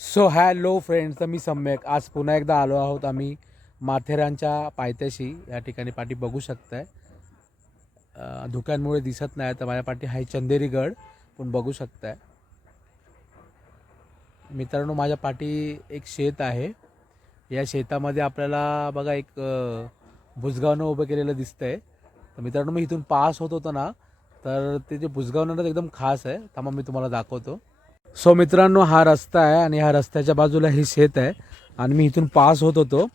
So hello friends, तर मी सम्यक आज पुन्हा एकदा आलो आहोत आम्ही माथेरानच्या पायथ्याशी. या ठिकाणी पाठी बघू शकताय. धुक्यांमुळे दिसत नाही तर माझ्या पाठी आहे चंदेरी गड, पण बघू शकताय मित्रांनो. माझ्या पाठी एक शेत आहे. या शेतामध्ये आपल्याला बघा एक बुजगावणं उभं केलेलं दिसतंय. तर मित्रांनो, मी इथून पास होत होतो ना, तर ते जे बुजगावणं एकदम खास आहे. थांबा मी तुम्हाला दाखवतो. सो मित्रांनो, हा रस्ता आहे आणि ह्या रस्त्याच्या बाजूला ही शेत आहे. आणि मी इथून पास होत होतो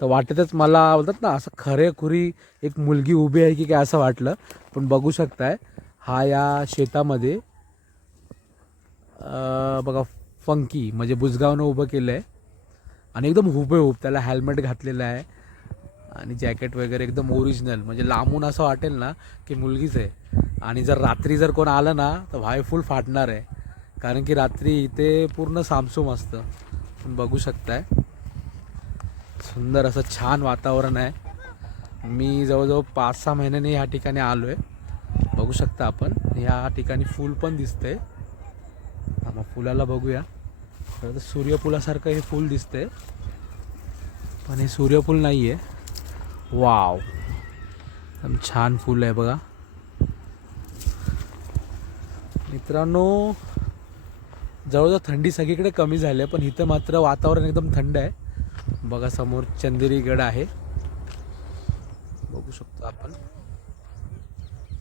तर वाटेतच मला बोलतात ना, असं खरेखुरी एक मुलगी उभी आहे की काय असं वाटलं. पण बघू शकताय हा या शेतामध्ये बघा फंकी म्हणजे बुजगावनं उभं केलं आहे. आणि एकदम हुबेहूब त्याला हेल्मेट घातलेलं आहे आणि जॅकेट वगैरे एकदम ओरिजिनल. म्हणजे लांबून असं वाटेल ना की मुलगीच आहे. आणि जर रात्री जर कोण आलं ना तर भाई फुल फाटणार आहे, कारण की रात्री इथे पूर्ण सामसूम असतं. पण बघू शकताय सुंदर असं छान वातावरण आहे. मी जवळजवळ 5-6 महिन्याने ह्या ठिकाणी आलो आहे. बघू शकता आपण ह्या ठिकाणी फूल पण दिसतंय. मग फुलाला बघूया. तर सूर्यफुलासारखं हे फूल दिसतंय, पण हे सूर्यफूल नाही आहे. वाव, एकदम छान फूल आहे बघा मित्रांनो. जवळजवळ थंडी सगळीकडे कमी झाली आहे, पण इथं मात्र वातावरण एकदम थंड आहे. बघा समोर चंदेरी गड आहे, बघू शकतो आपण.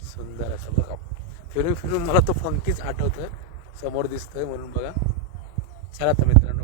सुंदर असं बघा, फिरून फिरून मला तो फंकीच आठवतोय, समोर दिसतोय म्हणून बघा. चला तर मित्रांनो.